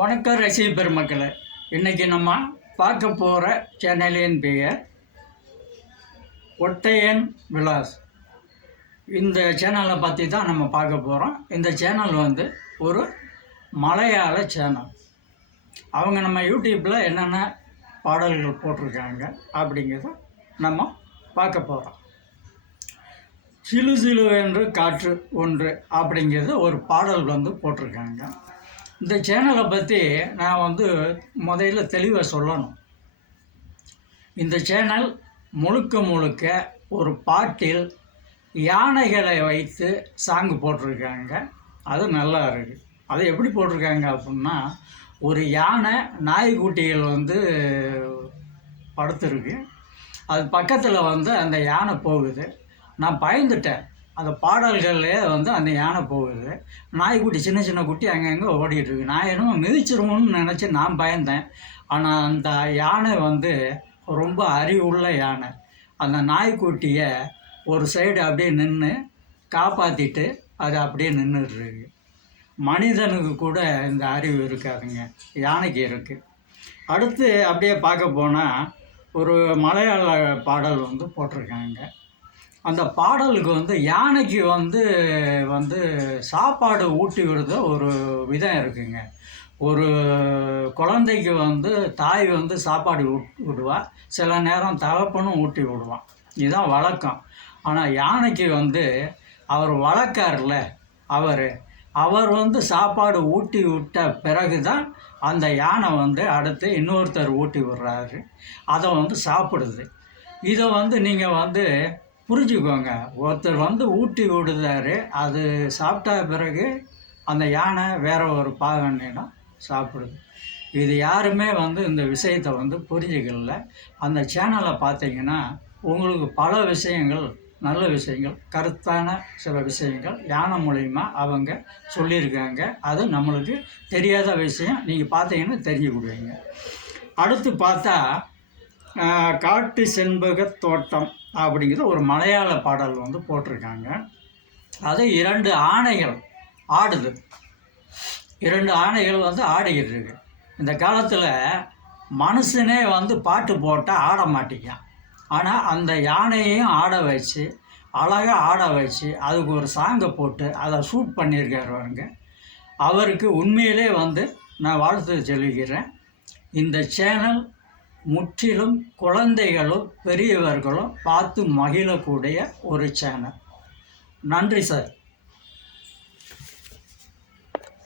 வணக்கம் ரசிக பெருமக்களே. இன்றைக்கி நம்ம பார்க்க போகிற சேனலின் பெயர் ஒட்டையன் விலாஸ். இந்த சேனலை பற்றி தான் நம்ம பார்க்க போகிறோம். இந்த சேனல் ஒரு மலையாள சேனல். அவங்க நம்ம யூடியூப்பில் என்னென்ன பாடல்கள் போட்டிருக்காங்க அப்படிங்கிறத நம்ம பார்க்க போகிறோம். சிலு சிலு என்று காற்று ஒன்று அப்படிங்கிறது ஒரு பாடல் போட்டிருக்காங்க. இந்த சேனலை பற்றி நான் முதல்ல தெளிவாக சொல்லணும். இந்த சேனல் முழுக்க ஒரு பாட்டில் யானைகளை வைத்து சாங்கு போட்டிருக்காங்க. அது நல்லா இருக்குது. அது எப்படி போட்டிருக்காங்க அப்படின்னா, ஒரு யானை நாய்க்குட்டிகள் படுத்துருக்கு. அது பக்கத்தில் அந்த யானை போகுது. நான் பயந்துட்டேன். அந்த பாடல்கள்லே அந்த யானை போகுது. நாய்க்குட்டி சின்ன சின்ன குட்டி அங்கங்கே ஓடிட்டுருக்கு. நான் என்னமோ மிதிச்சிருவோம்னு நினச்சி நான் பயந்தேன். ஆனால் அந்த யானை ரொம்ப அறிவுள்ள யானை. அந்த நாய்க்குட்டியை ஒரு சைடு அப்படியே நின்று காப்பாற்றிட்டு அது அப்படியே நின்றுட்டுருக்கு. மனிதனுக்கு கூட இந்த அறிவு இருக்காதுங்க, யானைக்கு இருக்குது. அடுத்து அப்படியே பார்க்க போனால் ஒரு மலையாள பாடல் போட்டிருக்காங்க. அந்த பாடலுக்கு யானைக்கு சாப்பாடு ஊட்டி விடுற ஒரு விதம் இருக்குங்க. ஒரு குழந்தைக்கு தாய் சாப்பாடு விடுவா, சில நேரம் தகப்பனும் ஊட்டி விடுவான். இதுதான் வழக்கம். ஆனால் யானைக்கு அவர் வளர்க்கார்ல, அவர் சாப்பாடு ஊட்டி விட்ட பிறகு தான் அந்த யானை அடுத்து இன்னொருத்தர் ஊட்டி விடுறாரு. அதை சாப்பிடுது. இதை நீங்கள் புரிஞ்சுக்கோங்க. ஒருத்தர் ஊட்டி விடுதாரு, அது சாப்பிட்டா பிறகு அந்த யானை வேற ஒரு பாகனிடம் சாப்பிடுது. இது யாருமே இந்த விஷயத்தை புரிஞ்சுக்கல. அந்த சேனலை பார்த்தீங்கன்னா உங்களுக்கு பல விஷயங்கள், நல்ல விஷயங்கள், கருத்தான சில விஷயங்கள் யானை மூலிமா அவங்க சொல்லியிருக்காங்க. அது நம்மளுக்கு தெரியாத விஷயம். நீங்கள் பார்த்தீங்கன்னா தெரிஞ்சுக்கிடுவீங்க. அடுத்து பார்த்தா காட்டு செண்பக தோட்டம் அப்படிங்கிற ஒரு மலையாள பாடல் போட்டிருக்காங்க. அது 2 ஆணைகள் ஆடுது. 2 ஆணைகள் ஆடிக்கிட்டு இருக்கு. இந்த காலத்தில் மனுஷனே பாட்டு போட்டால் ஆட மாட்டேங்கான். ஆனால் அந்த யானையையும் ஆட வச்சு, அழகாக ஆட வச்சு, அதுக்கு ஒரு சாங்கை போட்டு அதை ஷூட் பண்ணியிருக்காருவாங்க. அவருக்கு உண்மையிலே நான் வாழ்த்து சொல்லிக்கிறேன். இந்த சேனல் முற்றிலும் குழந்தைகளும் பெரியவர்களும் பார்த்து மகிழக்கூடிய ஒரு சேனல். நன்றி சார்.